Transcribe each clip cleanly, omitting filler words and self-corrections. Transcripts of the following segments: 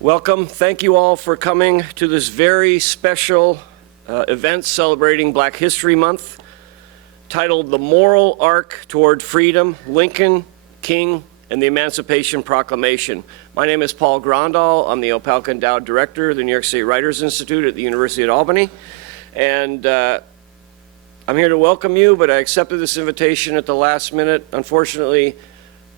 Welcome. Thank you all for coming to this very special event celebrating Black History Month, titled The Moral Arc Toward Freedom, Lincoln, King, and the Emancipation Proclamation. My name is Paul Grandal. I'm the Opelka Endowed Director of the New York State Writers Institute at the University of Albany. And I'm here to welcome you, but I accepted this invitation at the last minute. Unfortunately,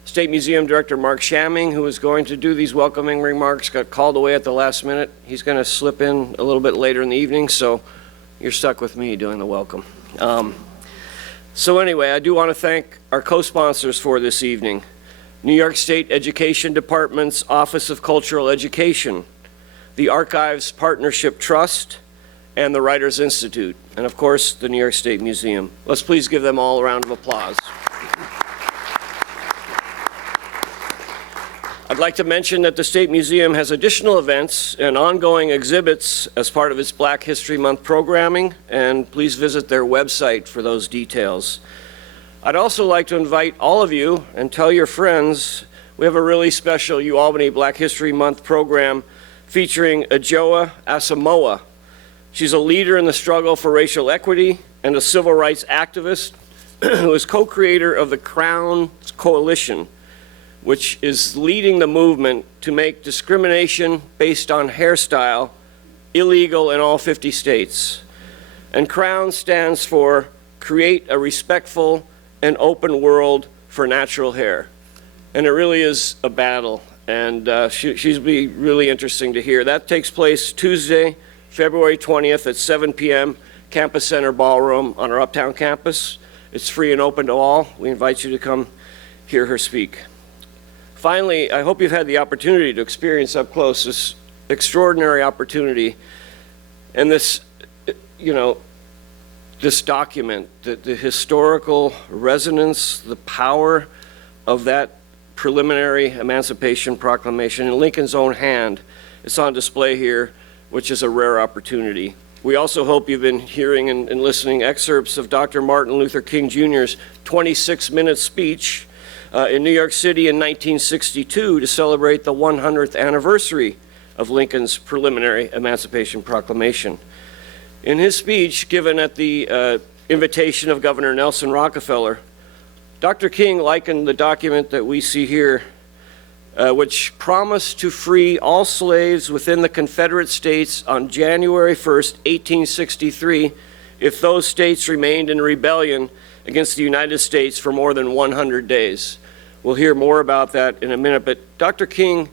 State Museum Director Mark Shamming, who was going to do these welcoming remarks, got called away at the last minute. He's going to slip in a little bit later in the evening, so you're stuck with me doing the welcome. So anyway, I do want to thank our co-sponsors for this evening. New York State Education Department's Office of Cultural Education, the Archives Partnership Trust, and the Writers Institute, and of course, the New York State Museum. Let's please give them all a round of applause. I'd like to mention that the State Museum has additional events and ongoing exhibits as part of its Black History Month programming, and please visit their website for those details. I'd also like to invite all of you and tell your friends we have a really special UAlbany Black History Month program featuring Adjoa Asamoah. She's a leader in the struggle for racial equity and a civil rights activist who is co-creator of the Crown Coalition, which is leading the movement to make discrimination based on hairstyle illegal in all 50 states. And CROWN stands for Create a Respectful and Open World for Natural Hair. And it really is a battle, and she's be really interesting to hear. That takes place Tuesday, February 20th at 7 p.m., Campus Center Ballroom on our Uptown campus. It's free and open to all. We invite you to come hear her speak. Finally, I hope you've had the opportunity to experience up close this extraordinary opportunity and this, this document, the historical resonance, the power of that preliminary Emancipation Proclamation in Lincoln's own hand. It's on display here, which is a rare opportunity. We also hope you've been hearing and listening excerpts of Dr. Martin Luther King Jr.'s 26-minute speech in New York City in 1962 to celebrate the 100th anniversary of Lincoln's preliminary Emancipation Proclamation. In his speech, given at the invitation of Governor Nelson Rockefeller, Dr. King likened the document that we see here, which promised to free all slaves within the Confederate States on January 1st, 1863, if those states remained in rebellion against the United States for more than 100 days. We'll hear more about that in a minute, but Dr. King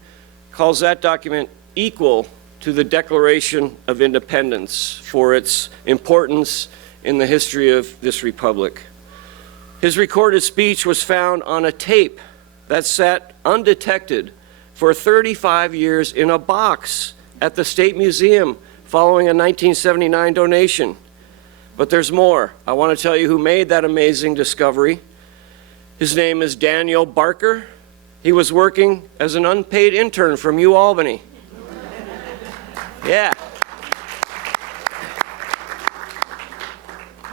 calls that document equal to the Declaration of Independence for its importance in the history of this republic. His recorded speech was found on a tape that sat undetected for 35 years in a box at the State Museum following a 1979 donation. But there's more. I want to tell you who made that amazing discovery. His name is Daniel Barker. He was working as an unpaid intern from UAlbany. Yeah.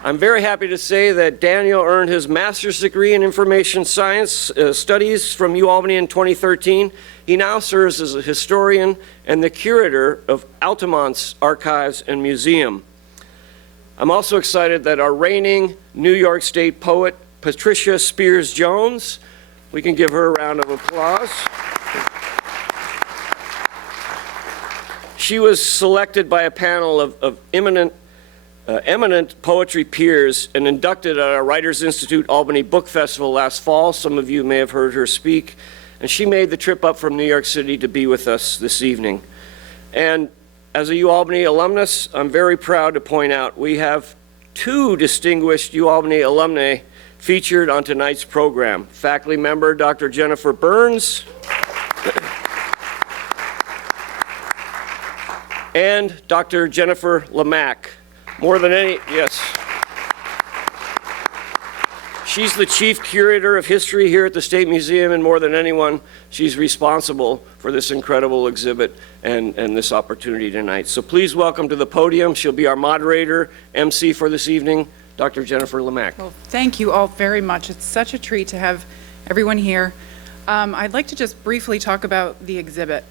I'm very happy to say that Daniel earned his master's degree in information science studies from UAlbany in 2013. He now serves as a historian and the curator of Altamont's Archives and Museum. I'm also excited that our reigning New York State poet, Patricia Spears-Jones, we can give her a round of applause. She was selected by a panel of eminent poetry peers and inducted at our Writers Institute Albany Book Festival last fall. Some of you may have heard her speak. And she made the trip up from New York City to be with us this evening. And as a UAlbany alumnus, I'm very proud to point out we have two distinguished UAlbany alumnae featured on tonight's program. Faculty member Dr. Jennifer Burns and Dr. Jennifer Lemak. More than any, yes. She's the chief curator of history here at the State Museum, and more than anyone, she's responsible for this incredible exhibit and this opportunity tonight. So please welcome to the podium. She'll be our moderator, MC for this evening, Dr. Jennifer Lemak. Well, thank you all very much. It's such a treat to have everyone here. I'd like to just briefly talk about the exhibit.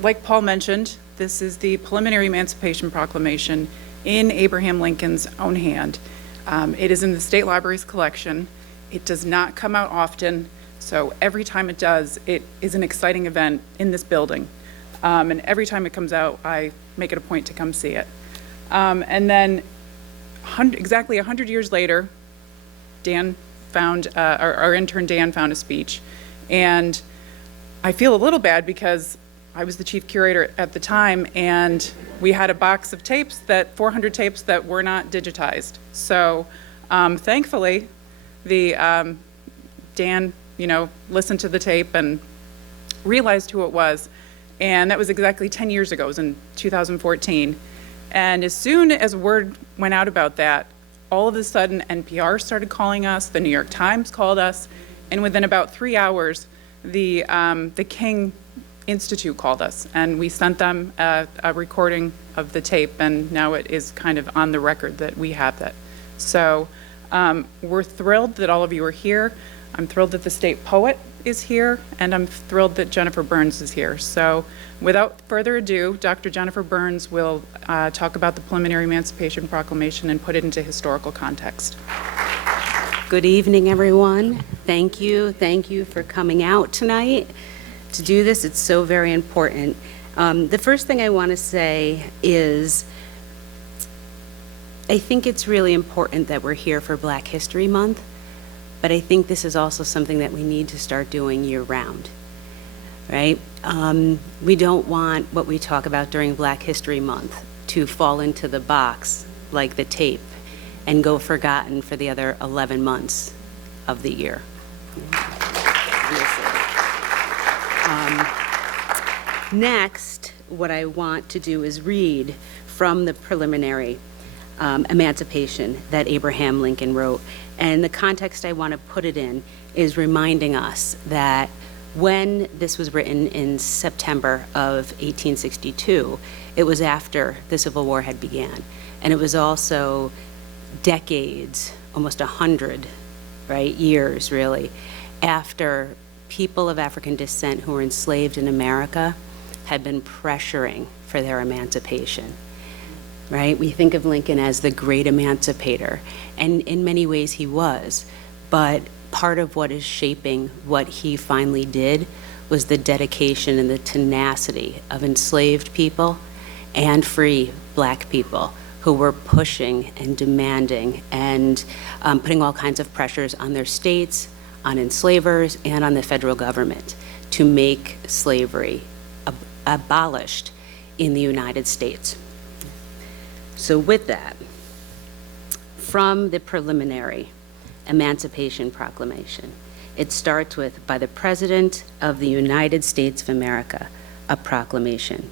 Like Paul mentioned, this is the preliminary Emancipation Proclamation in Abraham Lincoln's own hand. It is in the State Library's collection. It does not come out often, so every time it does, it is an exciting event in this building. And every time it comes out, I make it a point to come see it. And then exactly 100 years later, Dan found, our intern Dan found a speech. And I feel a little bad because I was the chief curator at the time, and we had a box of tapes, 400 tapes that were not digitized. So thankfully, Dan, listened to the tape and realized who it was. And that was exactly 10 years ago. It was in 2014. And as soon as word went out about that, all of a sudden NPR started calling us, the New York Times called us, and within about 3 hours, the King Institute called us, and we sent them a recording of the tape, and now it is kind of on the record that we have that. So we're thrilled that all of you are here. I'm thrilled that the state poet is here, and I'm thrilled that Jennifer Burns is here. So without further ado, Dr. Jennifer Burns will talk about the preliminary Emancipation Proclamation and put it into historical context. Good evening, everyone. Thank you for coming out tonight to do this. It's so very important. The first thing I want to say is I think it's really important that we're here for Black History Month, but I think this is also something that we need to start doing year-round, right? We don't want what we talk about during Black History Month to fall into the box like the tape and go forgotten for the other 11 months of the year. Next, what I want to do is read from the preliminary Emancipation that Abraham Lincoln wrote. And the context I want to put it in is reminding us that when this was written in September of 1862, it was after the Civil War had began. And it was also decades, almost 100, right, years really, after people of African descent who were enslaved in America had been pressuring for their emancipation. Right? We think of Lincoln as the great emancipator, and in many ways he was, but part of what is shaping what he finally did was the dedication and the tenacity of enslaved people and free Black people who were pushing and demanding and putting all kinds of pressures on their states, on enslavers, and on the federal government to make slavery abolished in the United States. So with that, from the preliminary Emancipation Proclamation, it starts with, by the President of the United States of America, a proclamation.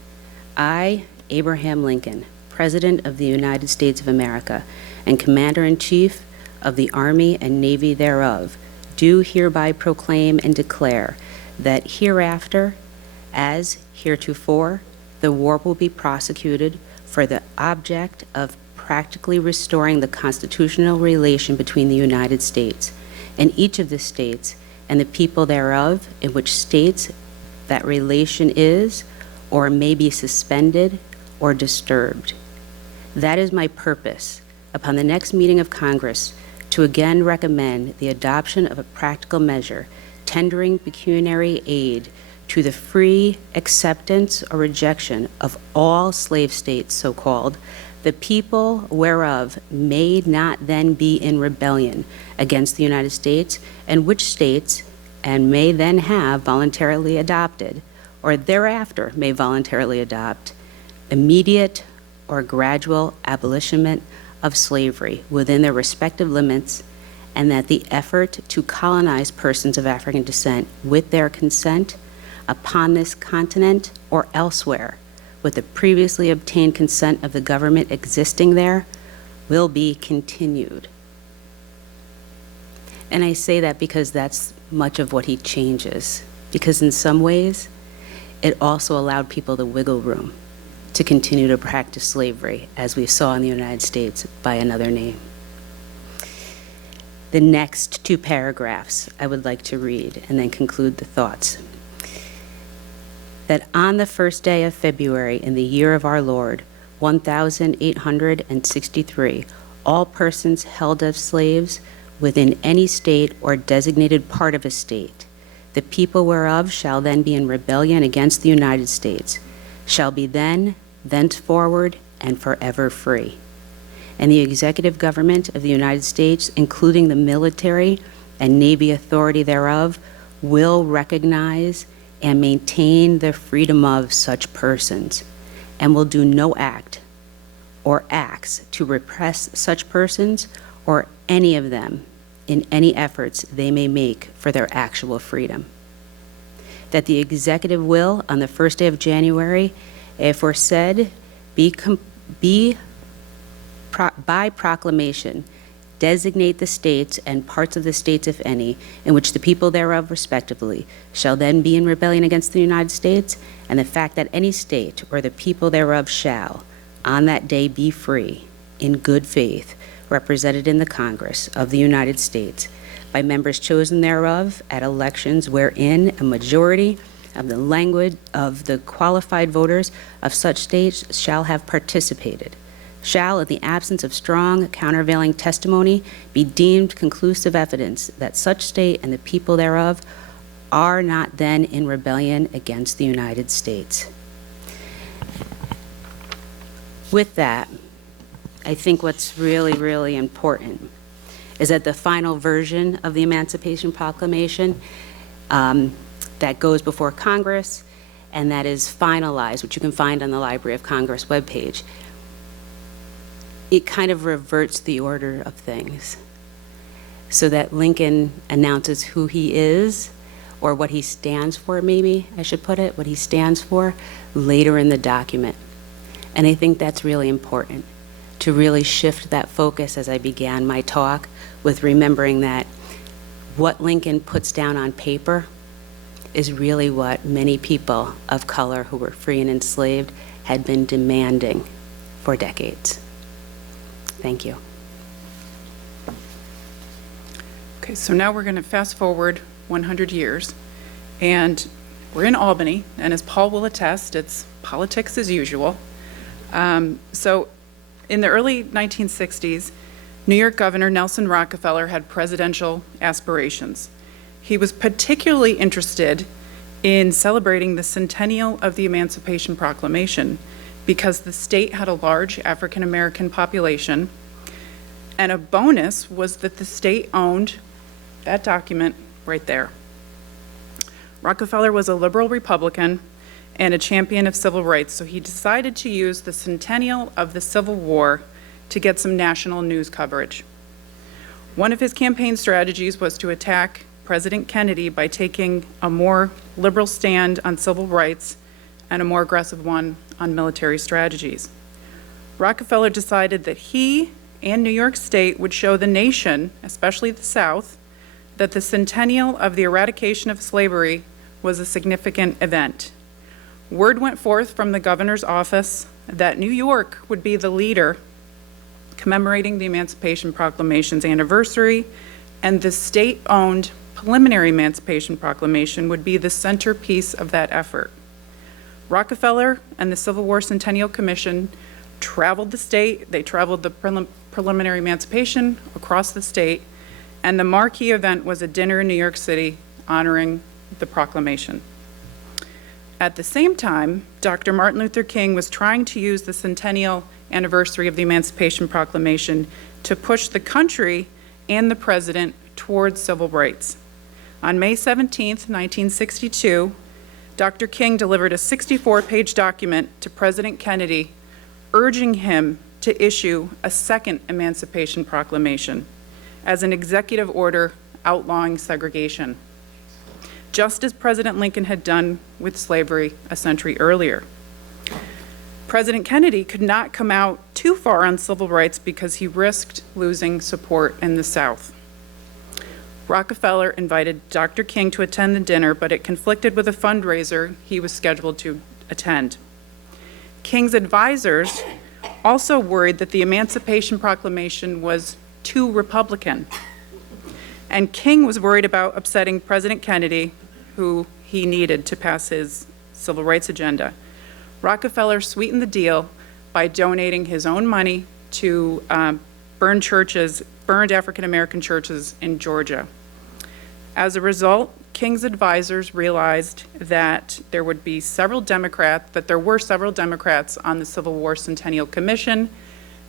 I, Abraham Lincoln, President of the United States of America, and Commander-in-Chief of the Army and Navy thereof, do hereby proclaim and declare that hereafter, as heretofore, the war will be prosecuted for the object of practically restoring the constitutional relation between the United States and each of the states and the people thereof, in which states that relation is or may be suspended or disturbed. That is my purpose upon the next meeting of Congress to again recommend the adoption of a practical measure tendering pecuniary aid to the free acceptance or rejection of all slave states, so-called, the people whereof may not then be in rebellion against the United States, and which states, and may then have voluntarily adopted, or thereafter may voluntarily adopt, immediate or gradual abolitionment of slavery within their respective limits, and that the effort to colonize persons of African descent with their consent upon this continent or elsewhere with the previously obtained consent of the government existing there will be continued. And I say that because that's much of what he changes, because in some ways it also allowed people the wiggle room to continue to practice slavery, as we saw in the United States by another name. The next 2 paragraphs I would like to read and then conclude the thoughts. that on the first day of February in the year of our Lord, 1863, all persons held as slaves within any state or designated part of a state, the people whereof shall then be in rebellion against the United States, shall be then, thenceforward, and forever free. And the executive government of the United States, including the military and navy authority thereof, will recognize and maintain the freedom of such persons, and will do no act or acts to repress such persons or any of them in any efforts they may make for their actual freedom. That the executive will, on the first day of January, aforesaid, by proclamation, designate the states and parts of the states, if any, in which the people thereof respectively shall then be in rebellion against the United States, and the fact that any state or the people thereof shall, on that day, be free, in good faith, represented in the Congress of the United States, by members chosen thereof at elections wherein a majority of the language of the qualified voters of such states shall have participated, shall, in the absence of strong countervailing testimony, be deemed conclusive evidence that such state and the people thereof are not then in rebellion against the United States. With that, I think what's really, really important is that the final version of the Emancipation Proclamation that goes before Congress and that is finalized, which you can find on the Library of Congress webpage, it kind of reverts the order of things so that Lincoln announces who he is, or what he stands for, maybe I should put it, what he stands for later in the document. And I think that's really important, to really shift that focus as I began my talk with remembering that what Lincoln puts down on paper is really what many people of color who were free and enslaved had been demanding for decades. Thank you. Okay, so now we're going to fast forward 100 years, and we're in Albany, and as Paul will attest, it's politics as usual. So in the early 1960s, New York Governor Nelson Rockefeller had presidential aspirations. He was particularly interested in celebrating the centennial of the Emancipation Proclamation because the state had a large African American population, and a bonus was that the state owned that document right there. Rockefeller was a liberal Republican and a champion of civil rights, so he decided to use the centennial of the Civil War to get some national news coverage. One of his campaign strategies was to attack President Kennedy by taking a more liberal stand on civil rights and a more aggressive one on military strategies. Rockefeller decided that he and New York State would show the nation, especially the South, that the centennial of the eradication of slavery was a significant event. Word went forth from the governor's office that New York would be the leader commemorating the Emancipation Proclamation's anniversary, and the state-owned preliminary Emancipation Proclamation would be the centerpiece of that effort. Rockefeller and the Civil War Centennial Commission traveled the state. They traveled the preliminary emancipation across the state, and the marquee event was a dinner in New York City honoring the proclamation. At the same time, Dr. Martin Luther King was trying to use the centennial anniversary of the Emancipation Proclamation to push the country and the president towards civil rights. On May 17, 1962, Dr. King delivered a 64-page document to President Kennedy urging him to issue a second Emancipation Proclamation as an executive order outlawing segregation, just as President Lincoln had done with slavery a century earlier. President Kennedy could not come out too far on civil rights because he risked losing support in the South. Rockefeller invited Dr. King to attend the dinner, but it conflicted with a fundraiser he was scheduled to attend. King's advisors also worried that the Emancipation Proclamation was too Republican, and King was worried about upsetting President Kennedy, who he needed to pass his civil rights agenda. Rockefeller sweetened the deal by donating his own money to burned African-American churches in Georgia. As a result, King's advisors realized that there were several Democrats on the Civil War Centennial Commission,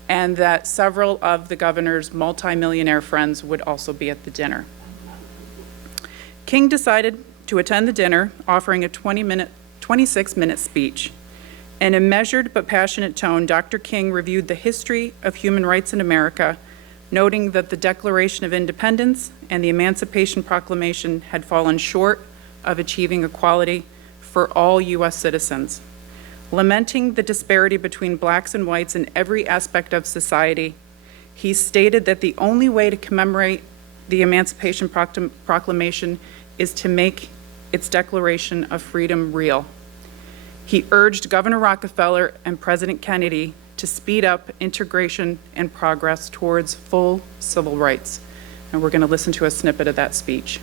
and that several of the governor's multimillionaire friends would also be at the dinner. King decided to attend the dinner, offering a 26-minute speech. In a measured but passionate tone, Dr. King reviewed the history of human rights in America, noting that the Declaration of Independence and the Emancipation Proclamation had fallen short of achieving equality for all U.S. citizens. Lamenting the disparity between blacks and whites in every aspect of society, he stated that the only way to commemorate the Emancipation Proclamation is to make its Declaration of Freedom real. He urged Governor Rockefeller and President Kennedy to speed up integration and progress towards full civil rights. And we're going to listen to a snippet of that speech.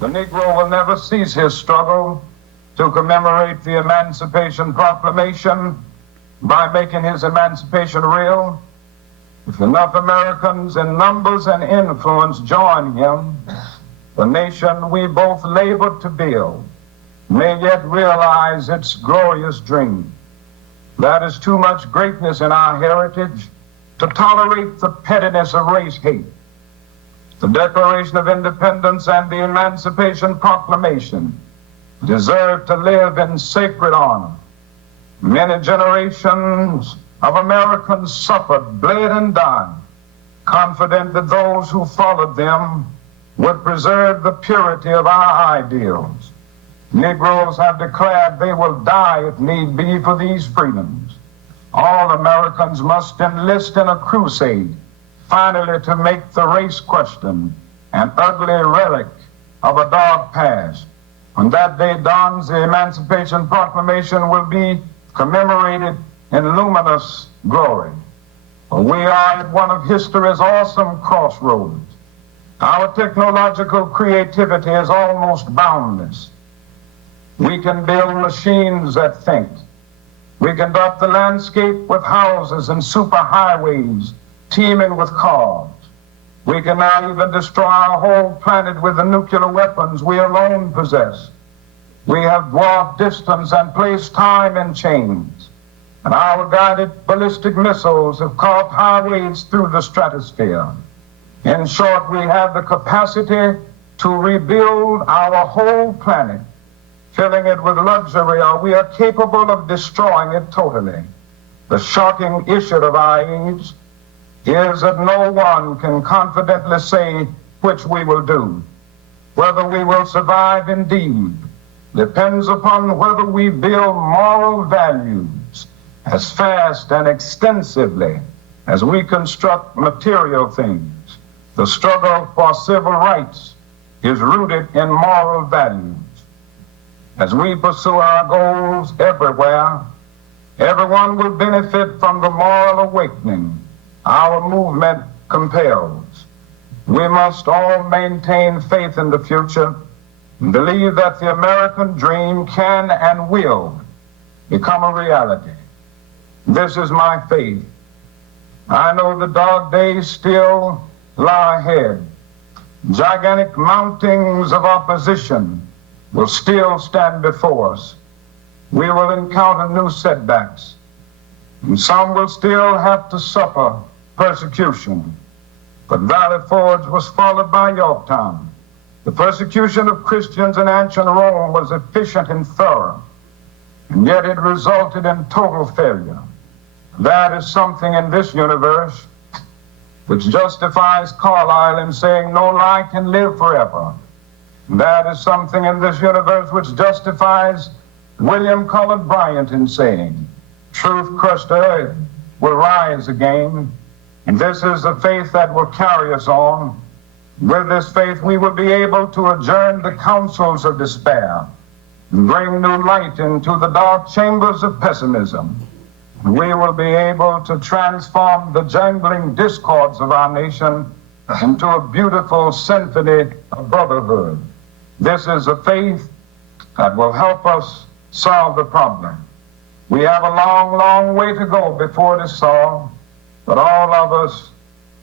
The Negro will never cease his struggle to commemorate the Emancipation Proclamation by making his emancipation real. If enough Americans in numbers and influence join him, the nation we both labored to build may yet realize its glorious dream. That is too much greatness in our heritage to tolerate the pettiness of race hate. The Declaration of Independence and the Emancipation Proclamation deserve to live in sacred honor. Many generations of Americans suffered, bled, and died, confident that those who followed them would preserve the purity of our ideals. Negroes have declared they will die if need be for these freedoms. All Americans must enlist in a crusade, finally to make the race question an ugly relic of a dark past. When that day dawns, the Emancipation Proclamation will be commemorated in luminous glory. We are at one of history's awesome crossroads. Our technological creativity is almost boundless. We can build machines that think. We can dot the landscape with houses and superhighways teeming with cars. We can now even destroy our whole planet with the nuclear weapons we alone possess. We have dwarfed distance and placed time in chains. And our guided ballistic missiles have carved highways through the stratosphere. In short, we have the capacity to rebuild our whole planet, filling it with luxury, or we are capable of destroying it totally. The shocking issue of our age is that no one can confidently say which we will do. Whether we will survive indeed depends upon whether we build moral values as fast and extensively as we construct material things. The struggle for civil rights is rooted in moral values. As we pursue our goals everywhere, everyone will benefit from the moral awakening our movement compels. We must all maintain faith in the future and believe that the American dream can and will become a reality. This is my faith. I know the dark days still lie ahead. Gigantic mountains of opposition will still stand before us. We will encounter new setbacks, and some will still have to suffer persecution. But Valley Forge was followed by Yorktown. The persecution of Christians in ancient Rome was efficient and thorough, and yet it resulted in total failure. That is something in this universe which justifies Carlyle in saying no lie can live forever. That is something in this universe which justifies William Cullen Bryant in saying, truth crushed to earth will rise again. And this is the faith that will carry us on. With this faith, we will be able to adjourn the councils of despair and bring new light into the dark chambers of pessimism. We will be able to transform the jangling discords of our nation into a beautiful symphony of brotherhood. This is a faith that will help us solve the problem. We have a long, long way to go before it is solved, but all of us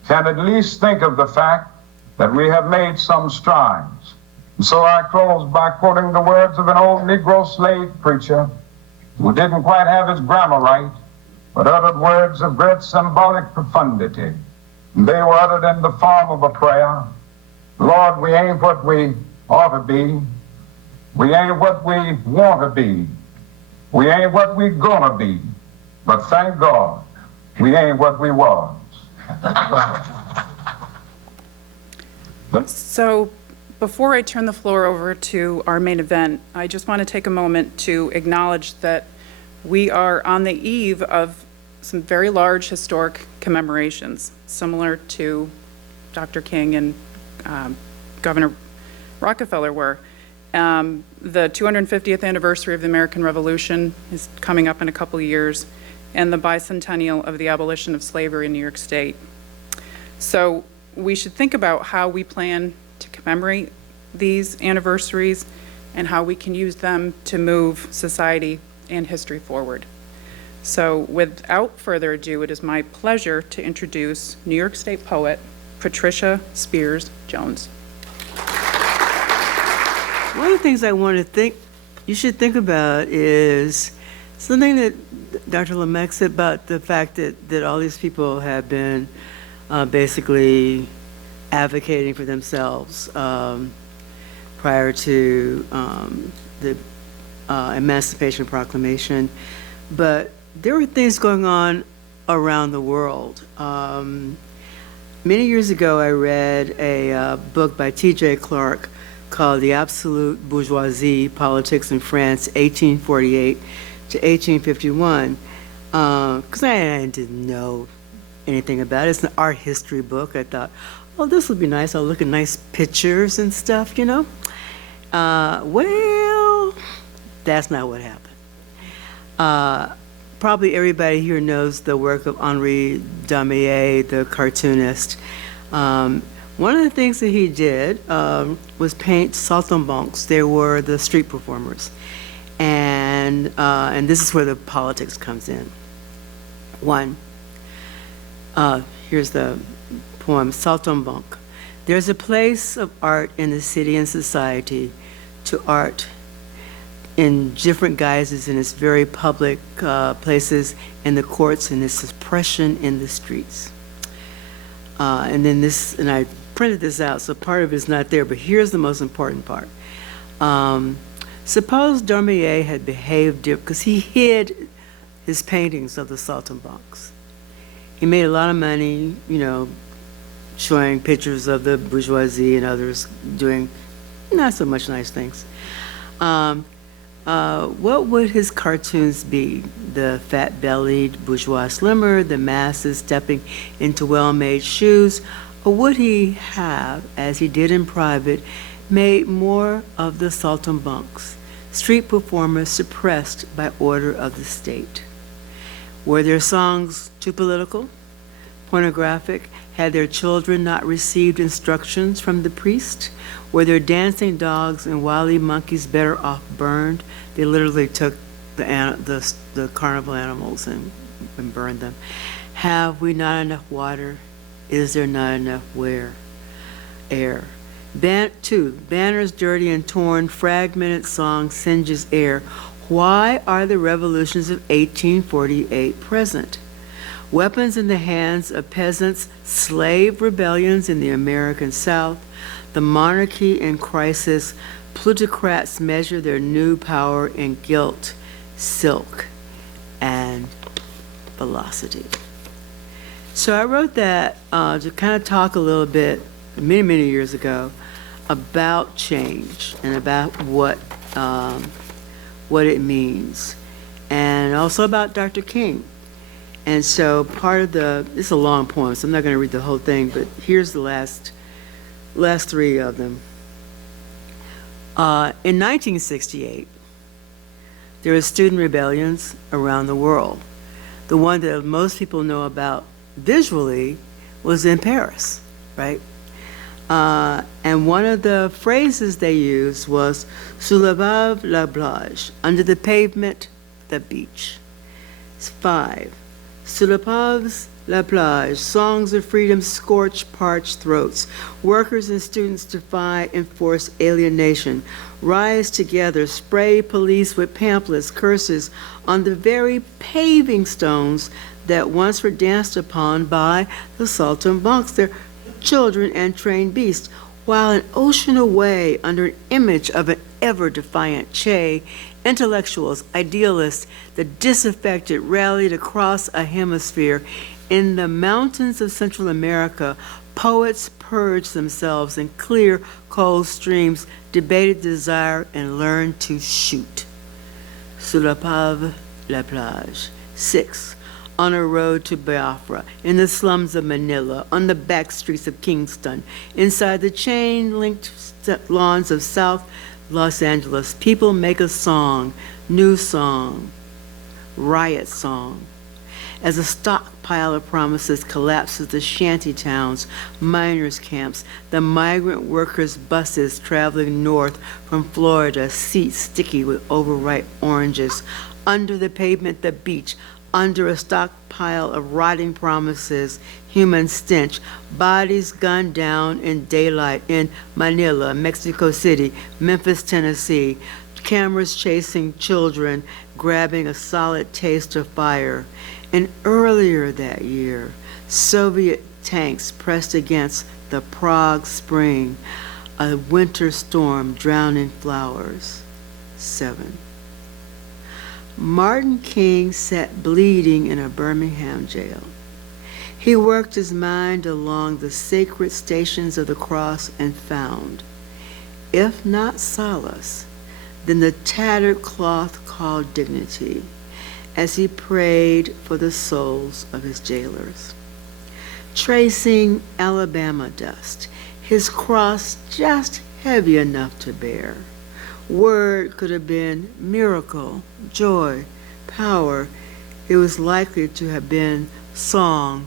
can at least think of the fact that we have made some strides. And so I close by quoting the words of an old Negro slave preacher who didn't quite have his grammar right, but uttered words of great symbolic profundity. And they were uttered in the form of a prayer. Lord, we ain't what we ought to be. We ain't what we want to be. We ain't what we gonna be. But thank God, we ain't what we was. So before I turn the floor over to our main event, I just want to take a moment to acknowledge that we are on the eve of some very large historic commemorations, similar to Dr. King and Governor Rockefeller were. The 250th anniversary of the American Revolution is coming up in a couple of years, and the bicentennial of the abolition of slavery in New York State. So we should think about how we plan to commemorate these anniversaries and how we can use them to move society and history forward. So without further ado, it is my pleasure to introduce New York State poet Patricia Spears Jones. One of the things I want to think you should think about is something that Dr. Lemak said about the fact that all these people have been basically advocating for themselves prior to the Emancipation Proclamation. But there were things going on around the world. Many years ago, I read a book by T.J. Clark called The Absolute Bourgeoisie, Politics in France, 1848 to 1851, because I didn't know anything about it. It's an art history book. I thought, oh, this would be nice. I'll look at nice pictures and stuff, you know. Well, that's not what happened. Probably everybody here knows the work of Henri Daumier, the cartoonist. One of the things that he did was paint saltimbanques. They were the street performers. And this is where the politics comes in. One, here's the poem, Saltimbanque. There's a place of art in the city and society to art in different guises in its very public places, in the courts, and its suppression in the streets. And then this, and I printed this out, so part of it is not there, but here's the most important part. Suppose Daumier had behaved different, because he hid his paintings of the saltimbanques. He made a lot of money, you know, showing pictures of the bourgeoisie and others doing not so much nice things. What would his cartoons be? The fat-bellied bourgeois slimmer, the masses stepping into well-made shoes, or would he have, as he did in private, made more of the saltimbanques, street performers suppressed by order of the state? Were their songs too political, pornographic? Had their children not received instructions from the priest? Were their dancing dogs and wily monkeys better off burned? They literally took the carnival animals and burned them. Have we not enough water? Is there not enough air? Two, banners dirty and torn, fragmented song singes air. Why are the revolutions of 1848 present? Weapons in the hands of peasants, slave rebellions in the American South, the monarchy in crisis, plutocrats measure their new power in guilt, silk, and velocity. So I wrote that to kind of talk a little bit, many, many years ago, about change and about what it means, and also about Dr. King. And so part of it's a long poem, so I'm not going to read the whole thing, but here's the last three of them. In 1968, there were student rebellions around the world. The one that most people know about visually was in Paris, right? And one of the phrases they used was "Sous la bave, la plage," under the pavement, the beach. 5. Sous la paves, la plage, songs of freedom scorch parched throats. Workers and students defy enforced alienation. Rise together, spray police with pamphlets, curses on the very paving stones that once were danced upon by the saltimbanques, their children and trained beasts, while an ocean away under an image of an ever-defiant Che, intellectuals, idealists, the disaffected rallied across a hemisphere. In the mountains of Central America, poets purged themselves in clear, cold streams, debated desire, and learned to shoot. Sur la pave, la plage. 6. On a road to Biafra, in the slums of Manila, on the back streets of Kingston, inside the chain-linked lawns of South Los Angeles, people make a song, new song, riot song. As a stockpile of promises collapses the shanty towns, miners' camps, the migrant workers' buses traveling north from Florida, seats sticky with overripe oranges, under the pavement, the beach, under a stockpile of rotting promises, human stench, bodies gunned down in daylight in Manila, Mexico City, Memphis, Tennessee, cameras chasing children, grabbing a solid taste of fire. And earlier that year, Soviet tanks pressed against the Prague Spring, a winter storm drowning flowers. 7. Martin King sat bleeding in a Birmingham jail. He worked his mind along the sacred stations of the cross and found, if not solace, then the tattered cloth called dignity, as he prayed for the souls of his jailers. Tracing Alabama dust, his cross just heavy enough to bear. Word could have been miracle, joy, power. It was likely to have been song,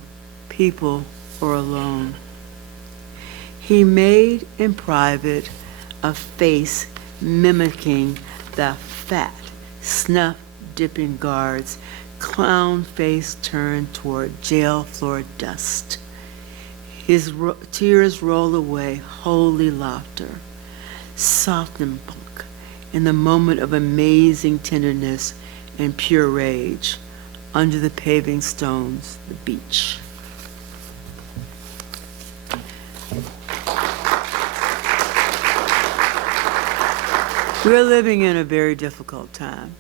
people, or alone. He made in private a face mimicking the fat, snuff-dipping guards, clown face turned toward jail floor dust. His tears roll away, holy laughter, soft and punk, in the moment of amazing tenderness and pure rage, under the paving stones, the beach. We're living in a very difficult time.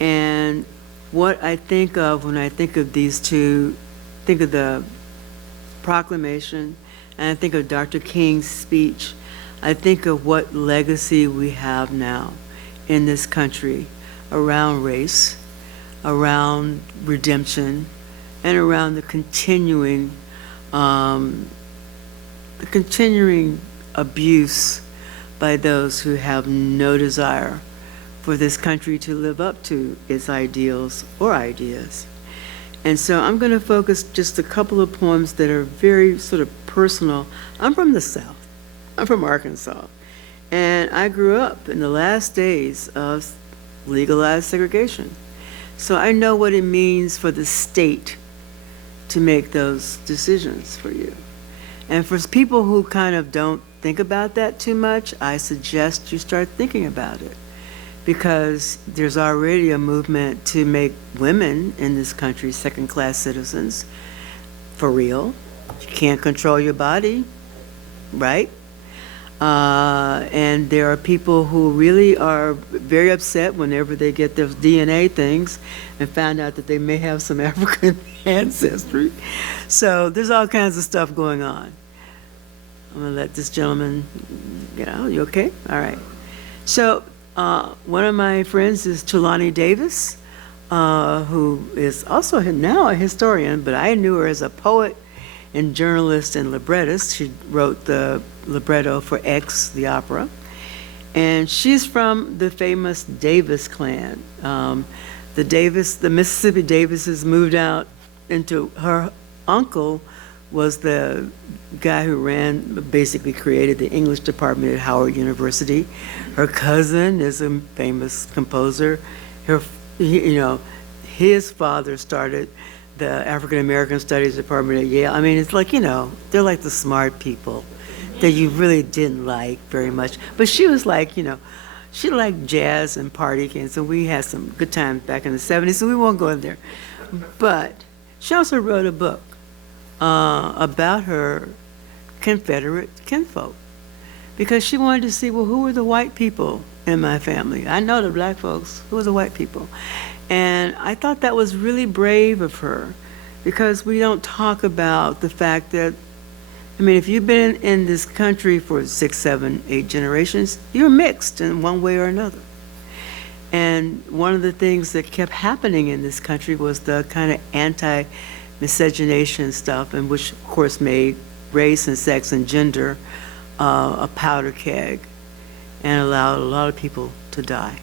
And what I think of when I think of these two, think of the proclamation, and I think of Dr. King's speech, I think of what legacy we have now in this country around race, around redemption, and around the continuing abuse by those who have no desire for this country to live up to its ideals or ideas. And so I'm going to focus just a couple of poems that are very sort of personal. I'm from the South. I'm from Arkansas. And I grew up in the last days of legalized segregation. So I know what it means for the state to make those decisions for you. And for people who kind of don't think about that too much, I suggest you start thinking about it. Because there's already a movement to make women in this country second-class citizens, for real. You can't control your body, right? And there are people who really are very upset whenever they get those DNA things and find out that they may have some African ancestry. So there's all kinds of stuff going on. I'm gonna let this gentleman get out. You okay? All right. So one of my friends is Tulani Davis, who is also now a historian, but I knew her as a poet and journalist and librettist. She wrote the libretto for X, the opera. And she's from the famous Davis clan. The Mississippi Davises moved out into her uncle, was the guy who basically created the English department at Howard University. Her cousin is a famous composer. His father started the African American Studies department at Yale. I mean, it's like, they're like the smart people that you really didn't like very much. But she was like, she liked jazz and party, and so we had some good times back in the 70s, so we won't go in there. But she also wrote a book about her Confederate kinfolk, because she wanted to see, well, who were the white people in my family? I know the black folks. Who were the white people? And I thought that was really brave of her, because we don't talk about the fact that, if you've been in this country for 6, 7, 8 generations, you're mixed in one way or another. And one of the things that kept happening in this country was the kind of anti-miscegenation stuff, and which, of course, made race and sex and gender a powder keg and allowed a lot of people to die.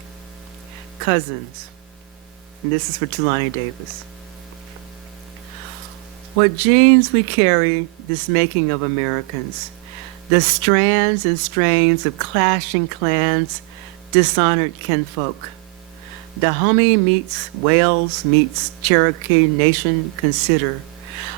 Cousins. And this is for Tulani Davis. What genes we carry, this making of Americans, the strands and strains of clashing clans, dishonored kinfolk. Dahomey meets Wales meets Cherokee nation consider.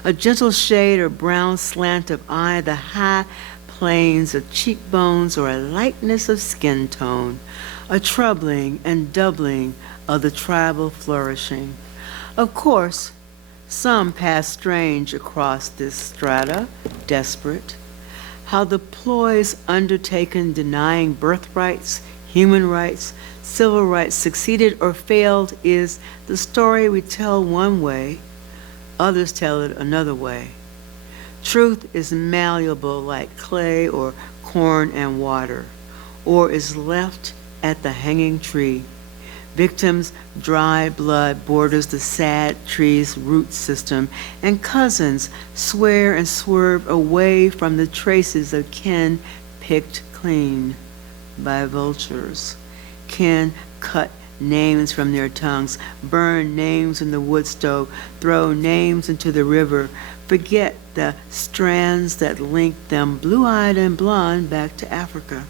A gentle shade or brown slant of eye, the high planes of cheekbones or a lightness of skin tone, a troubling and doubling of the tribal flourishing. Of course, some pass strange across this strata, desperate. How the ploys undertaken denying birthrights, human rights, civil rights succeeded or failed is the story we tell one way, others tell it another way. Truth is malleable like clay or corn and water, or is left at the hanging tree. Victims' dry blood borders the sad tree's root system, and cousins swear and swerve away from the traces of kin picked clean by vultures. Kin cut names from their tongues, burn names in the wood stove, throw names into the river, forget the strands that link them blue-eyed and blonde back to Africa.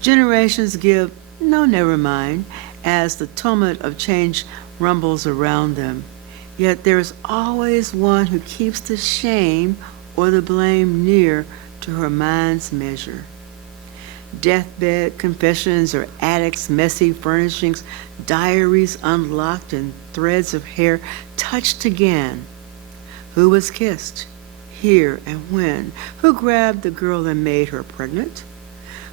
Generations give no never mind as the tumult of change rumbles around them. Yet there is always one who keeps the shame or the blame near to her mind's measure. Deathbed confessions or attics, messy furnishings, diaries unlocked and threads of hair touched again. Who was kissed? Here and when? Who grabbed the girl and made her pregnant?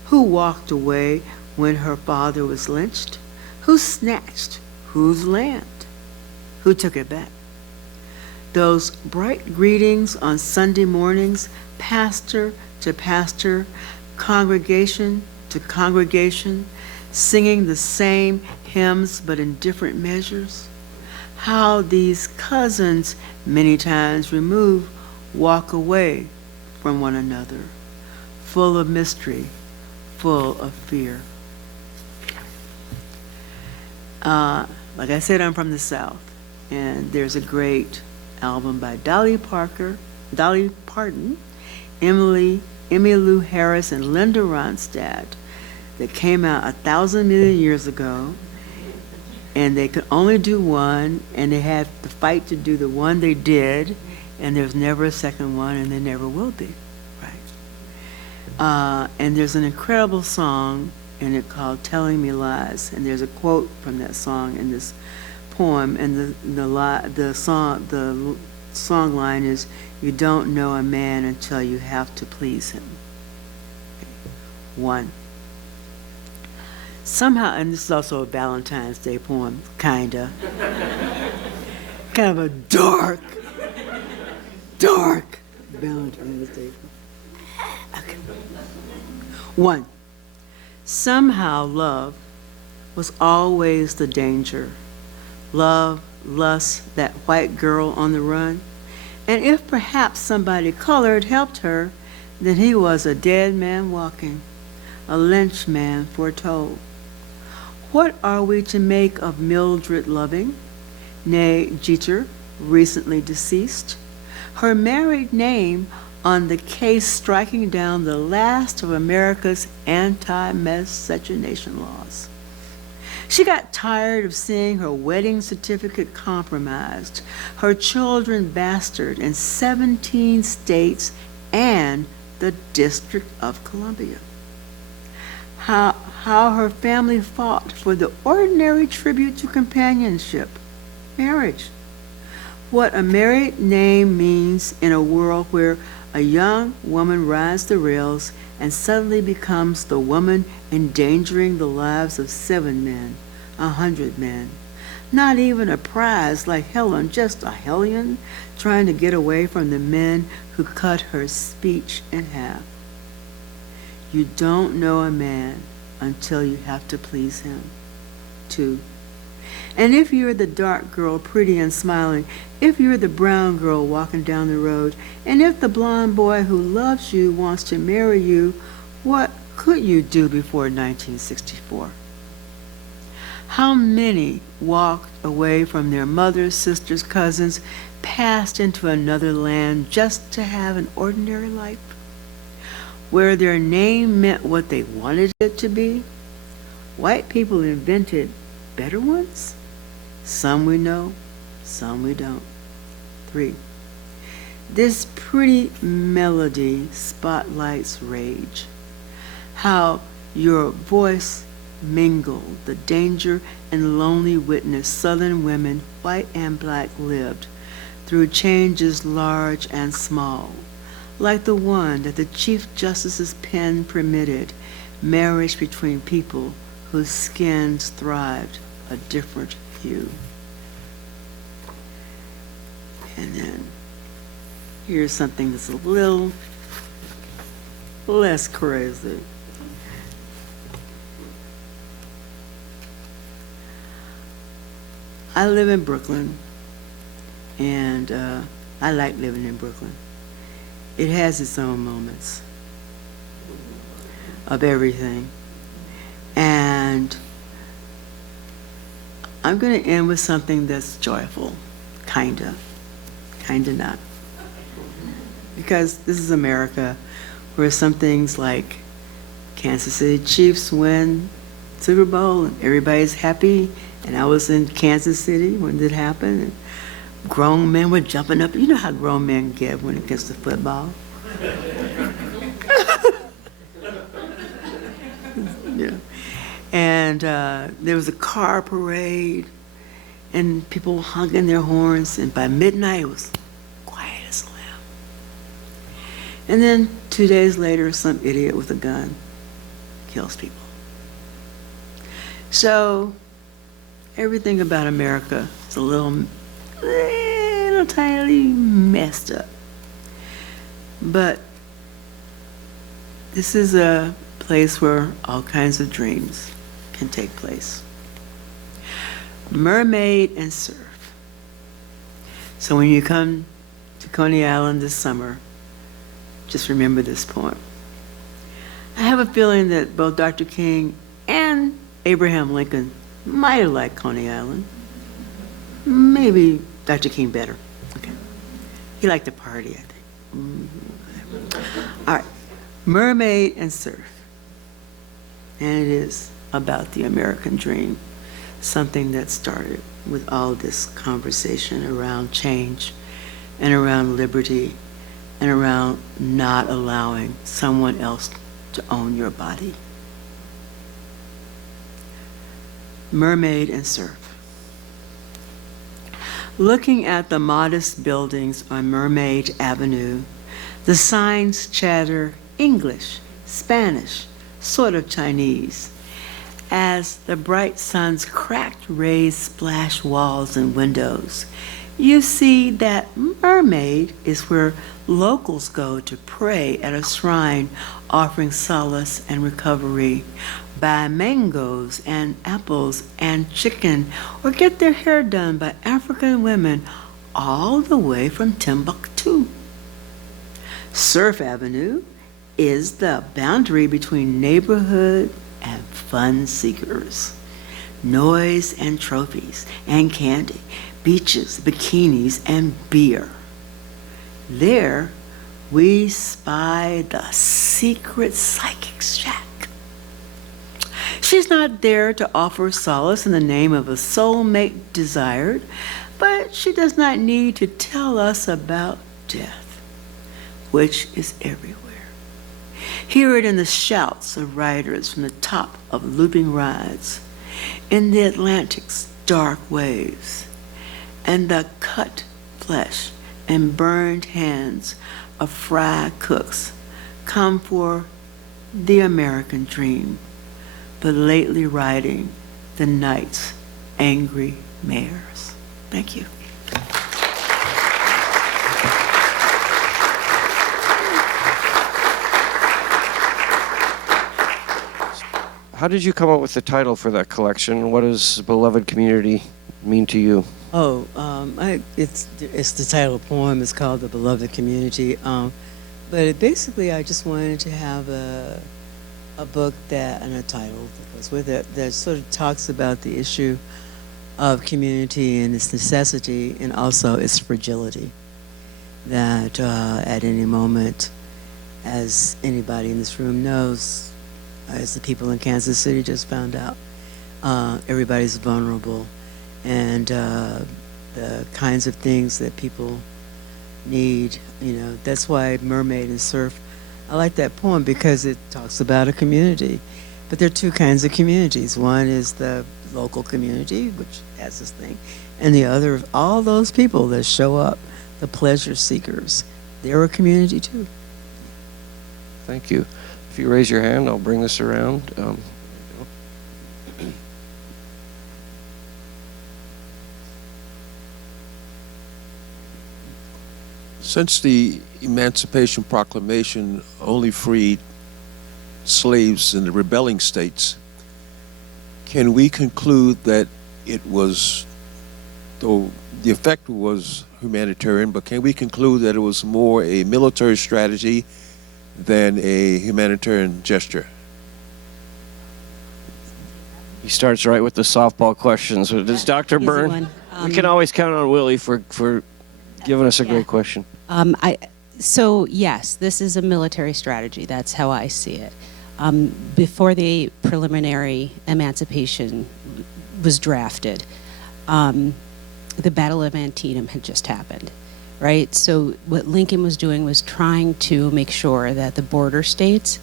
Who walked away when her father was lynched? Who snatched whose land? Who took it back? Those bright greetings on Sunday mornings, pastor to pastor, congregation to congregation, singing the same hymns but in different measures. How these cousins, many times removed, walk away from one another, full of mystery, full of fear. Like I said, I'm from the South, and there's a great album by Dolly Parton, Emmylou Harris, and Linda Ronstadt that came out 1,000 million years ago, and they could only do one, and they had to fight to do the one they did, and there's never a second one, and there never will be, right? And there's an incredible song in it called Telling Me Lies, and there's a quote from that song in this poem, and the song line is, "You don't know a man until you have to please him." One. Somehow, and this is also a Valentine's Day poem, kinda. Kind of a dark Valentine's Day poem. Okay. One. Somehow love was always the danger. Love, lust, that white girl on the run. And if perhaps somebody colored helped her, then he was a dead man walking, a lynched man foretold. What are we to make of Mildred Loving, née Jeter, recently deceased? her married name on the case striking down the last of America's anti-miscegenation laws. She got tired of seeing her wedding certificate compromised, her children bastarded in 17 states and the District of Columbia. How her family fought for the ordinary tribute to companionship, marriage. What a married name means in a world where a young woman rides the rails and suddenly becomes the woman endangering the lives of 7 men, 100 men. Not even a prize like Helen, just a hellion trying to get away from the men who cut her speech in half. You don't know a man until you have to please him, too. And if you're the dark girl, pretty and smiling, if you're the brown girl walking down the road, and if the blonde boy who loves you wants to marry you, what could you do before 1964? How many walked away from their mothers, sisters, cousins, passed into another land just to have an ordinary life, where their name meant what they wanted it to be? White people invented better ones? Some we know, some we don't. 3, this pretty melody spotlights rage. How your voice mingled the danger and lonely witness Southern women, white and black, lived through changes large and small, like the one that the Chief Justice's pen permitted, marriage between people whose skins thrived a different hue. And then here's something that's a little less crazy. I live in Brooklyn, and I like living in Brooklyn. It has its own moments of everything. And I'm going to end with something that's joyful, kinda not. Because this is America, where some things like Kansas City Chiefs win Super Bowl and everybody's happy. And I was in Kansas City when it happened. And grown men were jumping up. You know how grown men get when it gets to football? Yeah. And there was a car parade, and people were honking their horns, and by midnight it was quiet as a lamb. And then 2 days later, some idiot with a gun kills people. So everything about America is a little tiny messed up. But this is a place where all kinds of dreams can take place. Mermaid and surf. So when you come to Coney Island this summer, just remember this poem. I have a feeling that both Dr. King and Abraham Lincoln might have liked Coney Island. Maybe Dr. King better. Okay. He liked to party, I think. All right. Mermaid and surf. And it is about the American dream, something that started with all this conversation around change and around liberty and around not allowing someone else to own your body. Mermaid and surf. Looking at the modest buildings on Mermaid Avenue, the signs chatter English, Spanish, sort of Chinese, as the bright sun's cracked rays splash walls and windows. You see that Mermaid is where locals go to pray at a shrine offering solace and recovery, buy mangoes and apples and chicken, or get their hair done by African women all the way from Timbuktu. Surf Avenue is the boundary between neighborhood and fun seekers. Noise and trophies and candy, beaches, bikinis, and beer. There, we spy the secret psychic shack. She's not there to offer solace in the name of a soulmate desired, but she does not need to tell us about death, which is everywhere. Hear it in the shouts of riders from the top of looping rides, in the Atlantic's dark waves, and the cut flesh and burned hands of fried cooks come for the American dream, but lately riding the night's angry mares. Thank you. How did you come up with the title for that collection? What does Beloved Community mean to you? Oh, it's the title of the poem. It's called The Beloved Community. But basically, I just wanted to have a book and a title that goes with it that sort of talks about the issue of community and its necessity and also its fragility. That at any moment, as anybody in this room knows, as the people in Kansas City just found out, everybody's vulnerable. And the kinds of things that people need, that's why Mermaid and Surf, I like that poem because it talks about a community. But there are two kinds of communities. One is the local community, which has this thing, and the other, all those people that show up, the pleasure seekers, they're a community too. Thank you. If you raise your hand, I'll bring this around. Since the Emancipation Proclamation only freed slaves in the rebelling states, can we conclude that it was, though the effect was humanitarian, but can we conclude that it was more a military strategy than a humanitarian gesture? He starts right with the softball questions. Does Dr. Easy Byrne? one. We can always count on Willie for giving us a great question. So yes, this is a military strategy. That's how I see it. Before the preliminary emancipation was drafted, the Battle of Antietam had just happened, right? So what Lincoln was doing was trying to make sure that the border states,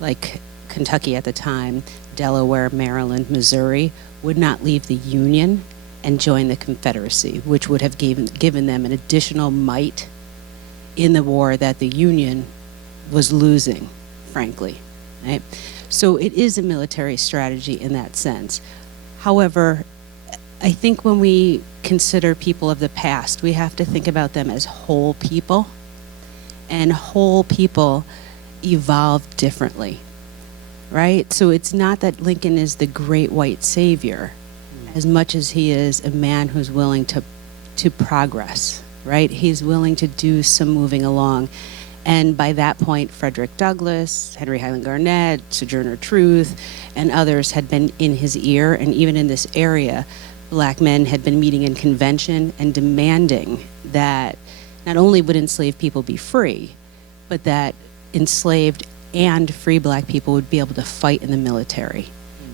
like Kentucky at the time, Delaware, Maryland, Missouri, would not leave the Union and join the Confederacy, which would have given them an additional might in the war that the Union was losing, frankly, right? So it is a military strategy in that sense. However, I think when we consider people of the past, we have to think about them as whole people, and whole people evolve differently, right? So it's not that Lincoln is the great white savior as much as he is a man who's willing to progress, right? He's willing to do some moving along. And by that point, Frederick Douglass, Henry Highland Garnett, Sojourner Truth, and others had been in his ear. And even in this area, black men had been meeting in convention and demanding that not only would enslaved people be free, but that enslaved and free black people would be able to fight in the military,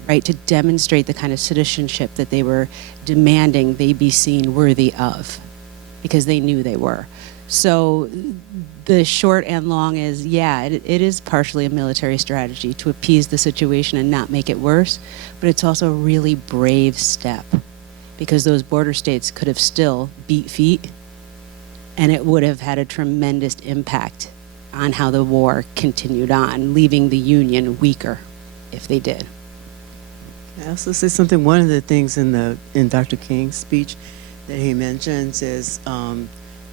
right? To demonstrate the kind of citizenship that they were demanding they be seen worthy of, because they knew they were. So the short and long is, yeah, it is partially a military strategy to appease the situation and not make it worse, but it's also a really brave step, because those border states could have still beat feet, and it would have had a tremendous impact on how the war continued on, leaving the Union weaker if they did. I also say something. One of the things in Dr. King's speech that he mentions is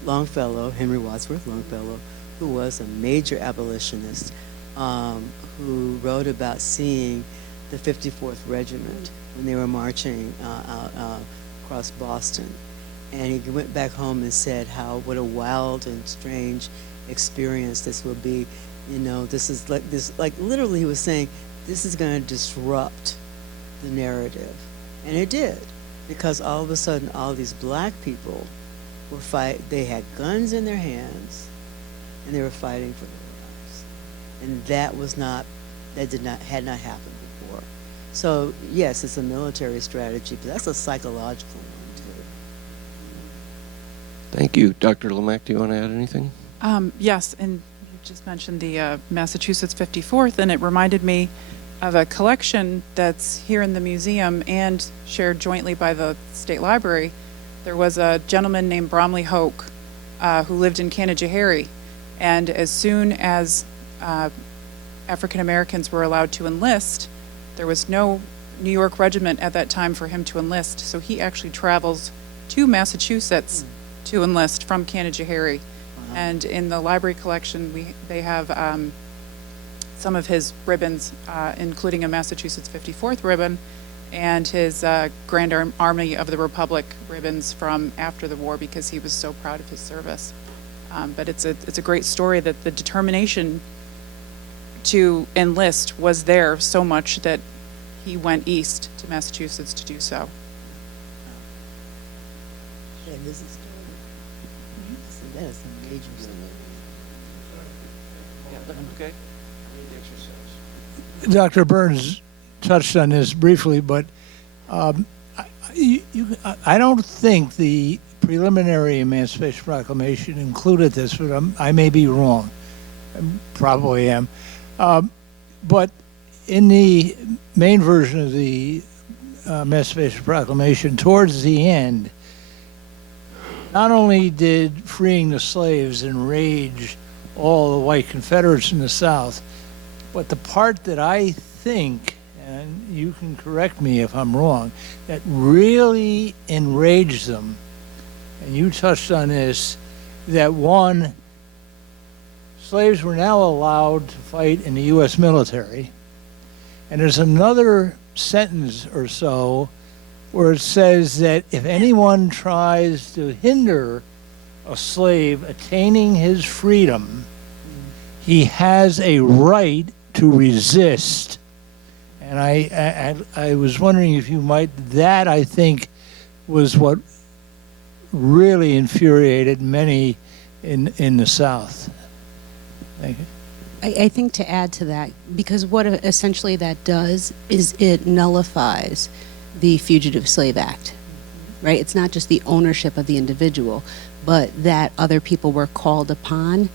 Longfellow, Henry Wadsworth Longfellow, who was a major abolitionist, who wrote about seeing the 54th Regiment when they were marching across Boston. And he went back home and said what a wild and strange experience this will be. This is like literally he was saying, this is going to disrupt the narrative. And it did, because all of a sudden all these black people were they had guns in their hands, and they were fighting for their lives. And had not happened before. So yes, it's a military strategy, but that's a psychological one too. Thank you. Dr. Lemak, do you want to add anything? Yes, and you just mentioned the Massachusetts 54th, and it reminded me of a collection that's here in the museum and shared jointly by the State Library. There was a gentleman named Bromley Hoke who lived in Canajoharie, and as soon as African Americans were allowed to enlist, there was no New York regiment at that time for him to enlist, so he actually travels to Massachusetts to enlist from Canajoharie. And in the library collection, they have some of his ribbons, including a Massachusetts 54th ribbon and his Grand Army of the Republic ribbons from after the war, because he was so proud of his service. But it's a great story that the determination to enlist was there so much that he went east to Massachusetts to do so. Yeah, this is that is a major story. Okay. Dr. Burns touched on this briefly, but I don't think the preliminary Emancipation Proclamation included this, but I may be wrong. I probably am. But in the main version of the Emancipation Proclamation, towards the end, not only did freeing the slaves enrage all the white Confederates in the South, but the part that I think, and you can correct me if I'm wrong, that really enraged them, and you touched on this, that one, slaves were now allowed to fight in the U.S. military, and there's another sentence or so where it says that if anyone tries to hinder a slave attaining his freedom, he has a right to resist. And I was wondering if you might, that I think was what really infuriated many in the South. Thank you. I think to add to that, because what essentially that does is it nullifies the Fugitive Slave Act, right? It's not just the ownership of the individual, but that other people were called upon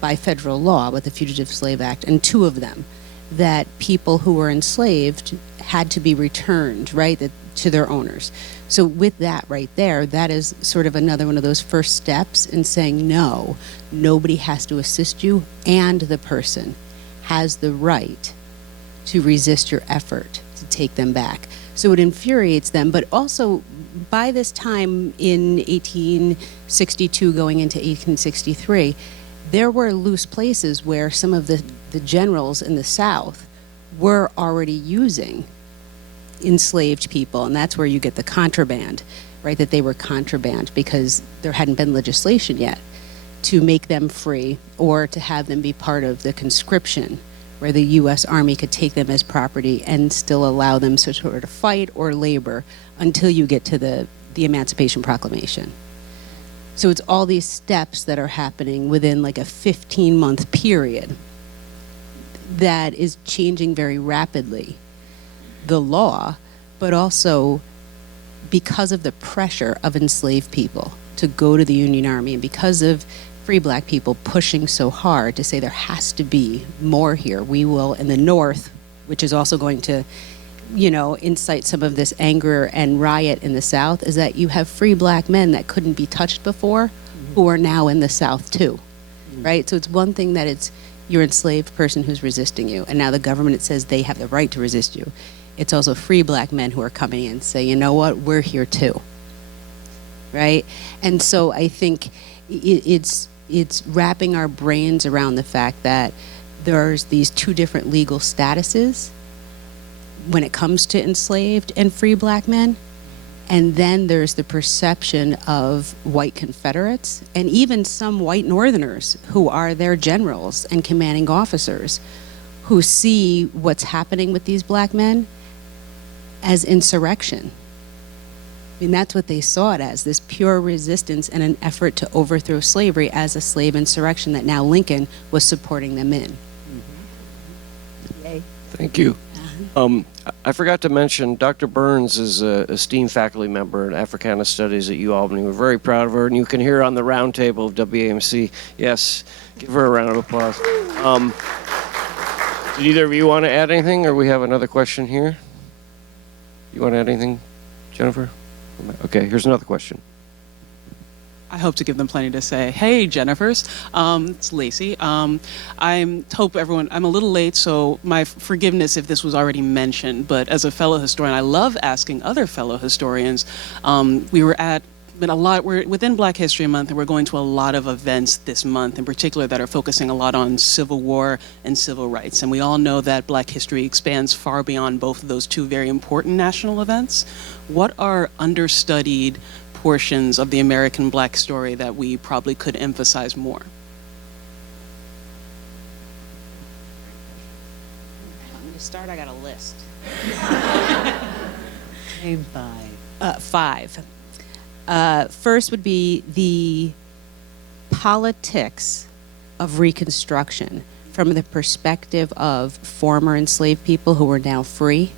by federal law with the Fugitive Slave Act, and two of them, that people who were enslaved had to be returned, right, to their owners. So with that right there, that is sort of another one of those first steps in saying, no, nobody has to assist you, and the person has the right to resist your effort to take them back. So it infuriates them, but also by this time in 1862 going into 1863, there were loose places where some of the generals in the South were already using enslaved people, and that's where you get the contraband, right, that they were contraband because there hadn't been legislation yet to make them free or to have them be part of the conscription, where the U.S. Army could take them as property and still allow them to sort of fight or labor until you get to the Emancipation Proclamation. So it's all these steps that are happening within like a 15-month period that is changing very rapidly the law, but also because of the pressure of enslaved people to go to the Union Army, and because of free black people pushing so hard to say there has to be more here. We will, in the North, which is also going to, incite some of this anger and riot in the South, is that you have free black men that couldn't be touched before, who are now in the South too, right? So it's one thing that it's your enslaved person who's resisting you, and now the government, it says they have the right to resist you. It's also free black men who are coming in and say, you know what, we're here too, right? And so I think it's wrapping our brains around the fact that there's these two different legal statuses when it comes to enslaved and free black men. And then there's the perception of white Confederates and even some white Northerners who are their generals and commanding officers who see what's happening with these black men as insurrection. I mean, that's what they saw it as, this pure resistance and an effort to overthrow slavery as a slave insurrection that now Lincoln was supporting them in. Yay. Thank you. I forgot to mention, Dr. Burns is an esteemed faculty member at Africana Studies at Albany. We're very proud of her, and you can hear her on the round table of WAMC. Yes, give her a round of applause. Did either of you want to add anything, or we have another question here? You want to add anything, Jennifer? Okay, here's another question. I hope to give them plenty to say. Hey, Jennifers. It's Lacey. I'm a little late, so my forgiveness if this was already mentioned, but as a fellow historian, I love asking other fellow historians. We're within Black History Month, and we're going to a lot of events this month in particular that are focusing a lot on Civil War and civil rights. And we all know that Black history expands far beyond both of those two very important national events. What are understudied portions of the American Black story that we probably could emphasize more? I'm going to start. I got a list. Name five. Five. First would be the politics of Reconstruction from the perspective of former enslaved people who were now free,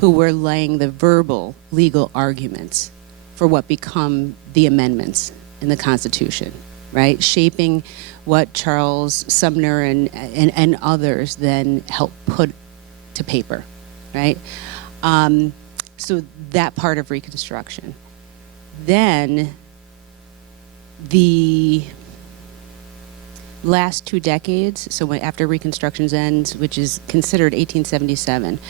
who were laying the verbal legal arguments for what become the amendments in the Constitution, right? Shaping what Charles Sumner and others then helped put to paper, right? So that part of Reconstruction. Then the last 2 decades, so after Reconstruction's ends, which is considered 1877,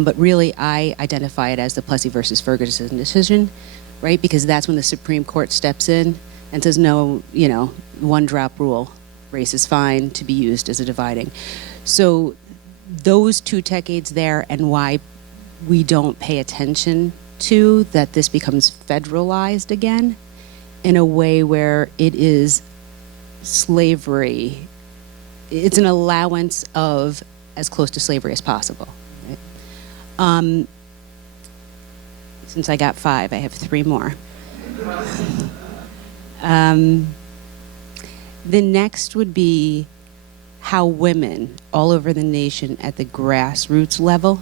but really I identify it as the Plessy versus Ferguson decision, right? Because that's when the Supreme Court steps in and says, no, one drop rule, race is fine to be used as a dividing. So those 2 decades there, and why we don't pay attention to that this becomes federalized again in a way where it is slavery. It's an allowance of as close to slavery as possible. Right? Since I got 5, I have 3 more. The next would be how women all over the nation at the grassroots level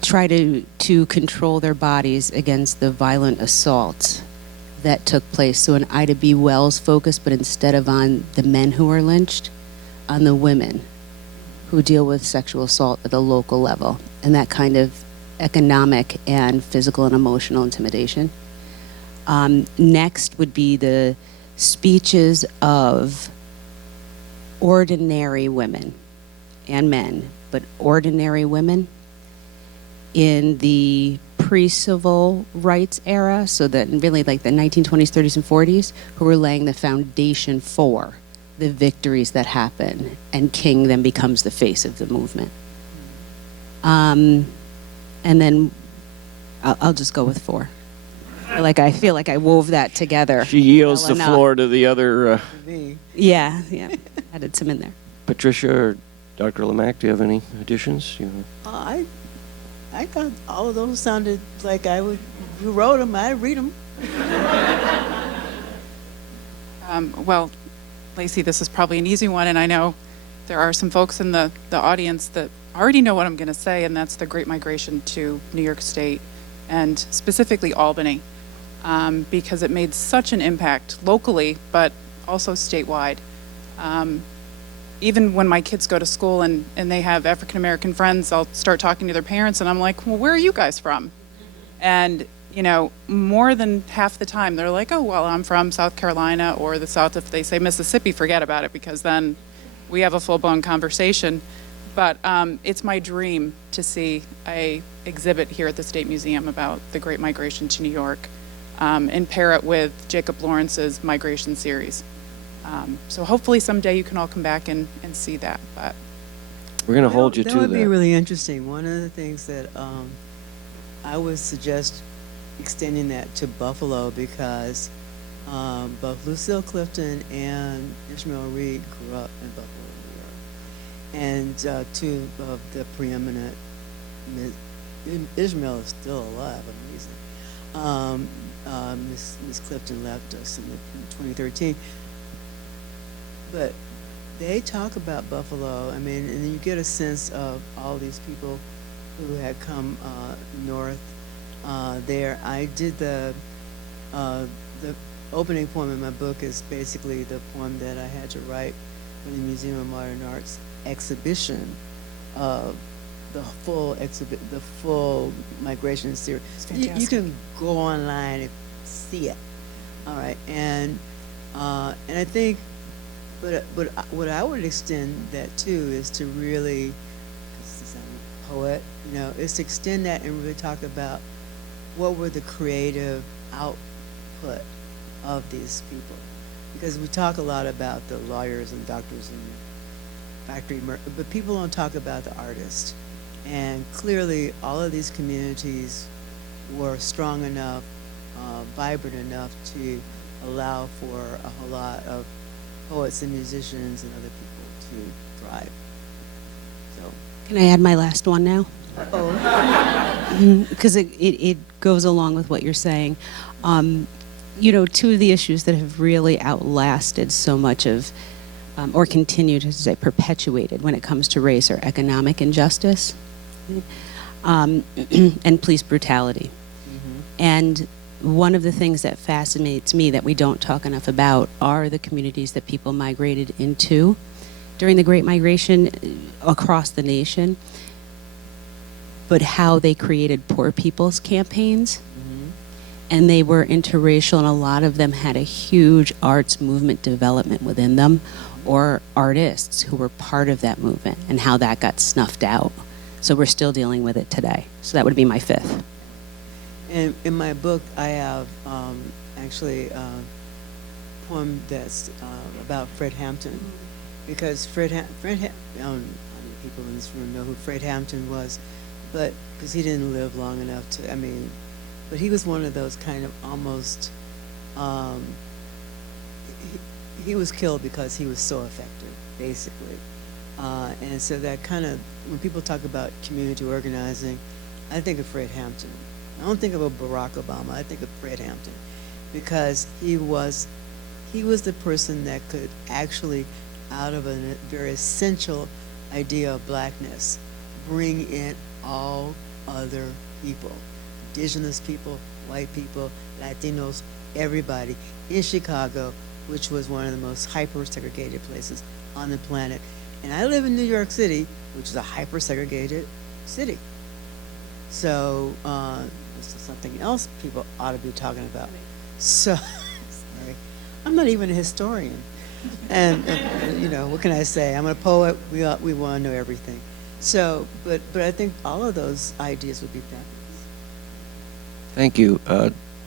try to control their bodies against the violent assaults that took place. So an Ida B. Wells focus, but instead of on the men who were lynched, on the women who deal with sexual assault at the local level, and that kind of economic and physical and emotional intimidation. Next would be the speeches of ordinary women and men, but ordinary women in the pre-civil rights era, so that really like the 1920s, 30s, and 40s, who were laying the foundation for the victories that happen, and King then becomes the face of the movement. And then I'll just go with 4. I feel like I wove that together. She yields well the enough. floor to the other, Yeah, added some in there. Patricia or Dr. Lemak, do you have any additions? I thought all of those sounded like you wrote them, I read them. Well, Lacey, this is probably an easy one, and I know there are some folks in the audience that already know what I'm going to say, and that's the Great Migration to New York State, and specifically Albany, because it made such an impact locally, but also statewide. Even when my kids go to school and they have African-American friends, I'll start talking to their parents, and I'm like, well, where are you guys from? And, more than half the time, they're like, oh, well, I'm from South Carolina or the South. If they say Mississippi, forget about it, because then we have a full-blown conversation. But it's my dream to see a exhibit here at the State Museum about the Great Migration to New York, and pair it with Jacob Lawrence's migration series. So hopefully someday you can all come back and see that. But We're going to hold you to that. That would be that. really interesting. One of the things that I would suggest extending that to Buffalo, because both Lucille Clifton and Ishmael Reed grew up in Buffalo, New York. And 2 of the preeminent Ishmael is still alive, amazing. Miss Clifton left us in 2013. But they talk about Buffalo, I mean, and you get a sense of all these people who had come north there. I did the opening poem in my book is basically the poem that I had to write for the Museum of Modern Art's exhibition of the full migration series. You can go online and see it. All right, and I think, but what I would extend that to is to really, since I'm a poet, you know, is to extend that and really talk about what were the creative output of these people, because we talk a lot about the lawyers and doctors and factory, but people don't talk about the artists. And clearly, all of these communities were strong enough, vibrant enough to allow for a whole lot of poets and musicians and other people to thrive. So, Can I add my last one now? oh, Because it goes along with what you're saying. You know, two of the issues that have really outlasted so much of, or continued to say perpetuated when it comes to race, are economic injustice and police brutality. And one of the things that fascinates me that we don't talk enough about are the communities that people migrated into during the Great Migration across the nation, but how they created poor people's campaigns. And they were interracial, and a lot of them had a huge arts movement development within them, or artists who were part of that movement, and how that got snuffed out. So we're still dealing with it today. So that would be my fifth. and in my book, I have actually a poem that's about Fred Hampton, because I don't know how many people in this room know who Fred Hampton was, but because he didn't live long enough to, but he was one of those kind of almost, he was killed because he was so effective, basically. And so that kind of, when people talk about community organizing, I think of Fred Hampton. I don't think of a Barack Obama, I think of Fred Hampton, because he was the person that could actually, out of a very essential idea of blackness, bring in all other people. Indigenous people, white people, Latinos, everybody in Chicago, which was one of the most hyper-segregated places on the planet. And I live in New York City, which is a hyper-segregated city. So this is something else people ought to be talking about. So, sorry, I'm not even a historian. And you know, what can I say? I'm a poet, we want to know everything. So, but I think all of those ideas would be fabulous. Thank you.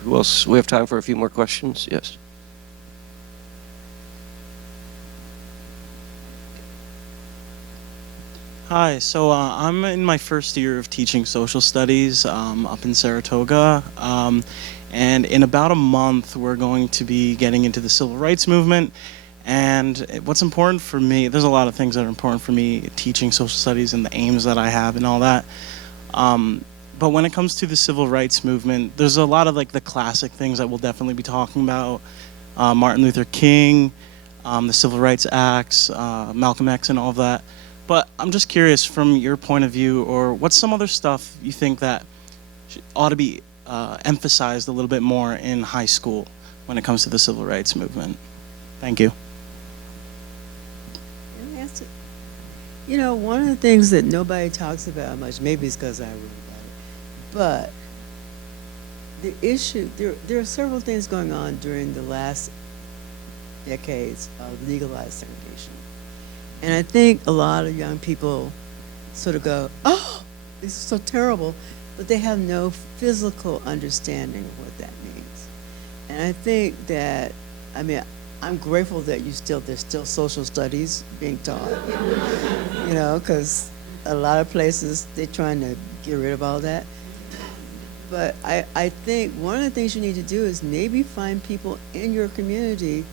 Who else? We have time for a few more questions. Yes. Hi, so I'm in my first year of teaching social studies up in Saratoga, and in about a month we're going to be getting into the civil rights movement. And what's important for me, there's a lot of things that are important for me teaching social studies and the aims that I have and all that. But when it comes to the civil rights movement, there's a lot of like the classic things that we'll definitely be talking about. Martin Luther King, the Civil Rights Acts, Malcolm X and all of that. But I'm just curious from your point of view, or what's some other stuff you think that ought to be emphasized a little bit more in high school when it comes to the civil rights movement? Thank you. You know, one of the things that nobody talks about much, maybe it's because I wrote about it, but the issue, there are several things going on during the last decades of legalized segregation. And I think a lot of young people sort of go, oh, this is so terrible, but they have no physical understanding of what that means. And I think that, I'm grateful that there's still social studies being taught, you know, because a lot of places, they're trying to get rid of all that. But I think one of the things you need to do is maybe find people in your community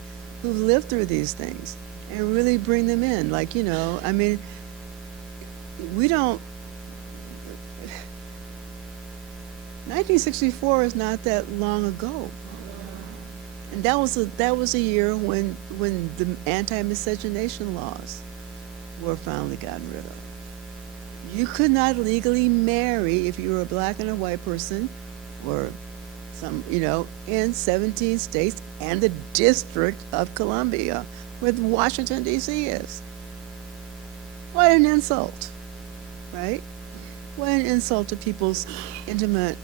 who've lived through these things and really bring them in. Like, you know, we don't, 1964 is not that long ago. And that was a year when the anti-miscegenation laws were finally gotten rid of. You could not legally marry if you were a black and a white person, or in 17 states and the District of Columbia, where Washington, D.C. is. What an insult, right? What an insult to people's intimate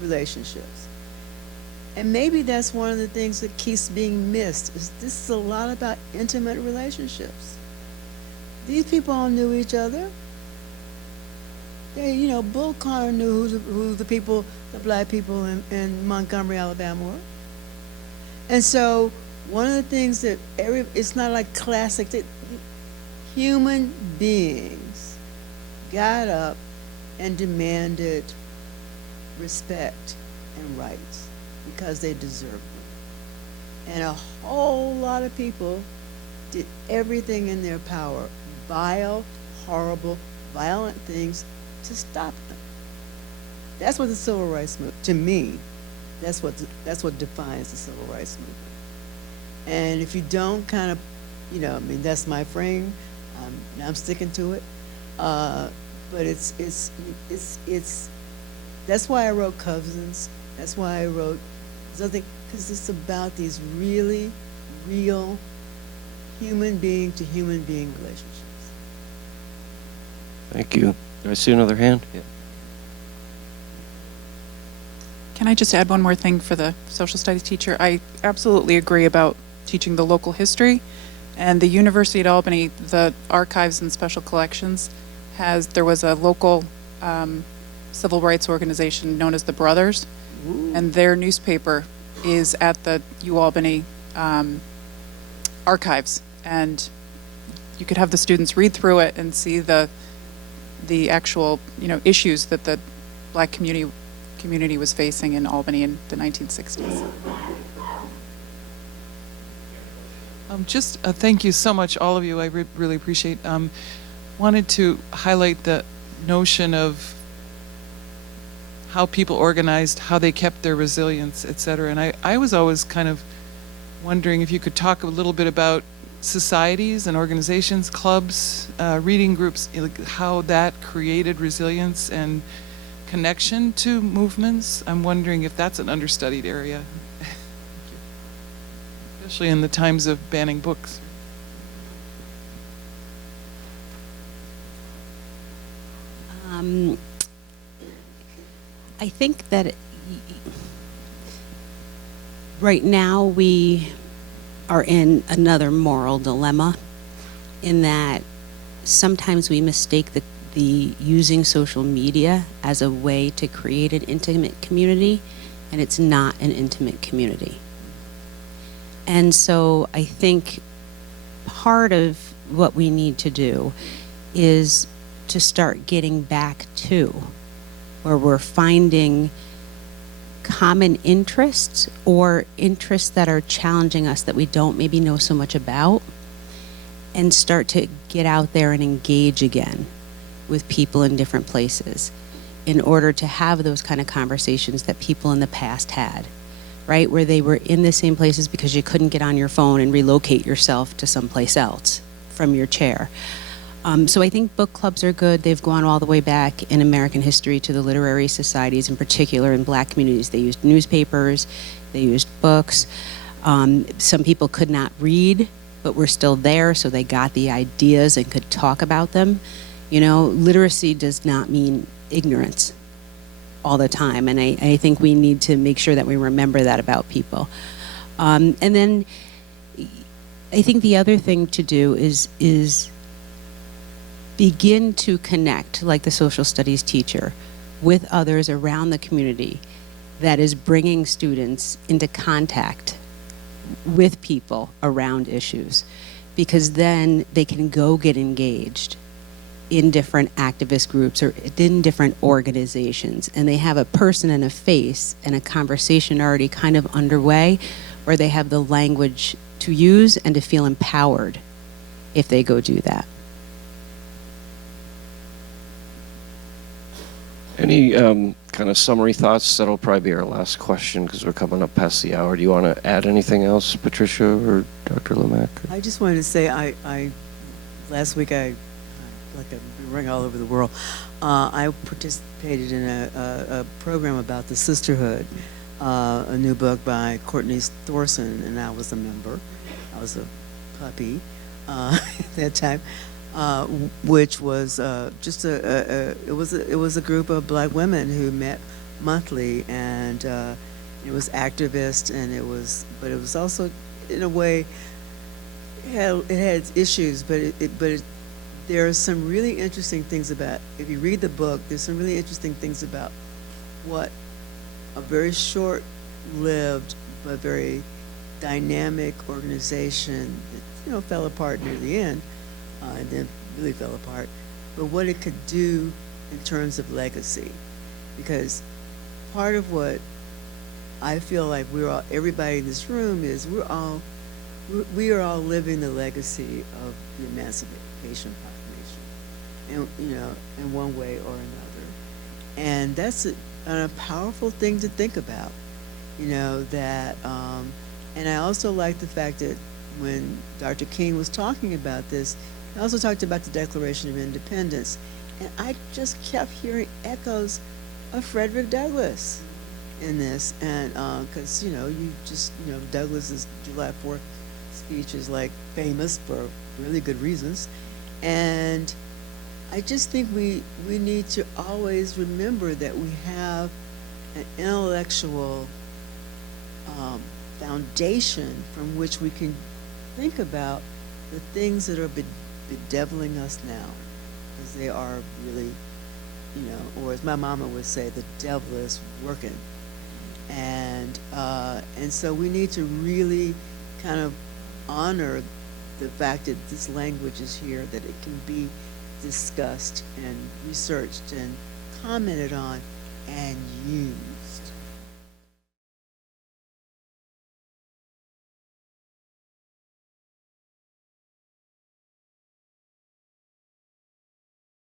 relationships. And maybe that's one of the things that keeps being missed, is this is a lot about intimate relationships. These people all knew each other. They, Bull Connor knew who the people, the black people in Montgomery, Alabama were. And so one of the things that it's not like classic, that human beings got up and demanded respect and rights because they deserved them. And a whole lot of people did everything in their power, vile, horrible, violent things, to stop them. That's what the civil rights movement, to me, that's what defines the civil rights movement. And if you don't kind of, that's my frame. I'm sticking to it. But it's that's why I wrote Cousins. That's why I wrote something, because it's about these really real human being to human being relationships. Thank you. Do I see another hand? Yeah. Can I just add one more thing for the social studies teacher? I absolutely agree about teaching the local history. And the University at Albany, the Archives and Special Collections, there was a local civil rights organization known as the Brothers. Ooh. And their newspaper is at the UAlbany archives. And you could have the students read through it and see the actual, issues that the black community was facing in Albany in the 1960s. Thank you so much, all of you. I really appreciate. Wanted to highlight the notion of how people organized, how they kept their resilience, et cetera. And I was always kind of wondering if you could talk a little bit about societies and organizations, clubs, reading groups, how that created resilience and connection to movements. I'm wondering if that's an understudied area, especially in the times of banning books. I think that right now we are in another moral dilemma, in that sometimes we mistake the using social media as a way to create an intimate community, and it's not an intimate community. And so I think part of what we need to do is to start getting back to where we're finding common interests or interests that are challenging us that we don't maybe know so much about, and start to get out there and engage again with people in different places in order to have those kind of conversations that people in the past had, right? Where they were in the same places because you couldn't get on your phone and relocate yourself to someplace else from your chair. So I think book clubs are good. They've gone all the way back in American history to the literary societies, in particular in black communities. They used newspapers, they used books. Some people could not read, but were still there, so they got the ideas and could talk about them. Literacy does not mean ignorance all the time, and I think we need to make sure that we remember that about people. And then I think the other thing to do is begin to connect, like the social studies teacher, with others around the community that is bringing students into contact with people around issues, because then they can go get engaged in different activist groups or in different organizations, and they have a person and a face and a conversation already kind of underway, where they have the language to use and to feel empowered if they go do that. Any kind of summary thoughts. That'll probably be our last question because we're coming up past the hour. Do you want to add anything else, Patricia or Dr. Lemak? I just wanted to say, last week I like I've been running all over the world. I participated in a program about the sisterhood, a new book by Courtney Thorson, and I was a member. I was a puppy at that time, which was just it was a group of black women who met monthly, and it was activist, and it was also in a way it had issues, but there are some really interesting things about, if you read the book, there's some really interesting things about what a very short-lived but very dynamic organization that, fell apart near the end, and then really fell apart, but what it could do in terms of legacy. Because part of what I feel like everybody in this room is, we are all living the legacy of the Emancipation Proclamation, and in one way or another, and that's a powerful thing to think about, that, and I also like the fact that when Dr. King was talking about this, he also talked about the Declaration of Independence, and I just kept hearing echoes of Frederick Douglass in this, and because Douglas's July 4th speech is like famous for really good reasons, and I just think we need to always remember that we have an intellectual foundation from which we can think about the things that are bedeviling us now, because they are really, or as my mama would say, the devil is working, and so we need to really kind of honor the fact that this language is here, that it can be discussed and researched and commented on and